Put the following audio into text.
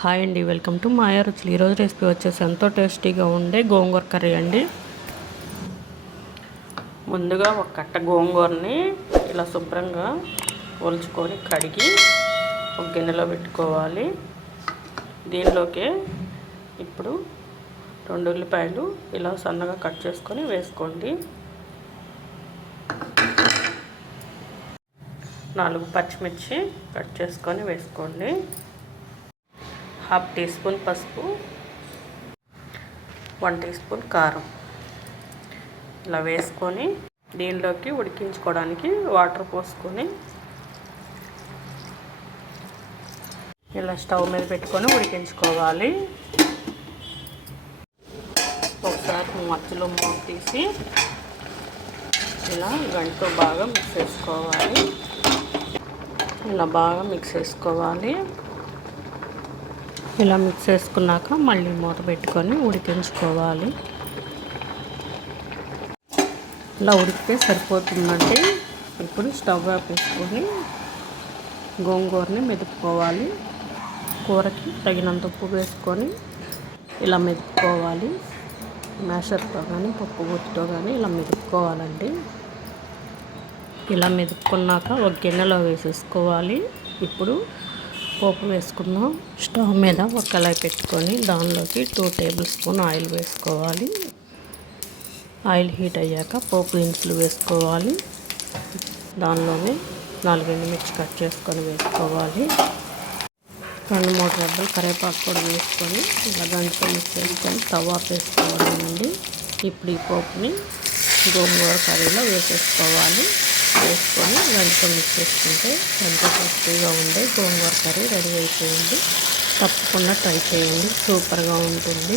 Hi అండి, welcome to మాయా రుచులు. ఈరోజు రెసిపీ వచ్చేసి ఎంతో టేస్టీగా ఉండే గోంగూర కర్రీ అండి. ముందుగా ఒక కట్ట గోంగూరని ఇలా శుభ్రంగా ఒలుచుకొని కడిగి ఒక గిన్నెలో పెట్టుకోవాలి. దీనిలోకి ఇప్పుడు 2 ఉల్లిపాయలు ఇలా సన్నగా కట్ చేసుకొని వేసుకోండి. 4 పచ్చిమిర్చి కట్ చేసుకొని వేసుకోండి. 1/2 టీ స్పూన్ పసుపు, 1 టీ స్పూన్ కారం ఇలా వేసుకొని దీనిలోకి ఉడికించుకోవడానికి వాటర్ పోసుకొని ఇలా స్టవ్ మీద పెట్టుకొని ఉడికించుకోవాలి. ఒకసారి మధ్యలో మూత తీసి ఇలా గంటతో బాగా మిక్స్ చేసుకోవాలి. ఇలా బాగా మిక్స్ చేసుకోవాలి. ఇలా మిక్స్ చేసుకున్నాక మళ్ళీ మూత పెట్టుకొని ఉడికించుకోవాలి. ఇలా ఉడికితే సరిపోతుందండి. ఇప్పుడు స్టవ్ ఆపేసుకొని గోంగూరని మెదుపుకోవాలి. కూరకి తగినంత ఉప్పు వేసుకొని ఇలా మెదుపుకోవాలి. మ్యాషర్తో కానీ పప్పు గుత్తితో కానీ ఇలా మెదుపుకోవాలండి. ఇలా మెదుపుకున్నాక ఒక గిన్నెలో వేసేసుకోవాలి. ఇప్పుడు పోపు వేసుకుందాం. స్టవ్ మీద ఒక కళాయి పెట్టుకొని దానిలోకి 2 టేబుల్ స్పూన్ ఆయిల్ వేసుకోవాలి. ఆయిల్ హీట్ అయ్యాక పోపు దినుసులు వేసుకోవాలి. దానిలోనే 4 ఎండుమిర్చి కట్ చేసుకొని వేసుకోవాలి. 2-3 రెబ్బలు కరివేపాకు కూడా వేసుకొని ఇలా గంటతో మిక్స్ చేసుకొని తవా వేసుకోవాలండి. ఇప్పుడు ఈ పోపుని గోంగూర కర్రీలో వేసేసుకోవాలి. వేసుకొని గంటతో మిక్స్ చేసుకుంటే ఎంతో టేస్టీగా ఉండే గోంగూర కర్రీ రెడీ అయిపోయింది. తప్పకుండా ట్రై చేయండి, సూపర్గా ఉంటుంది.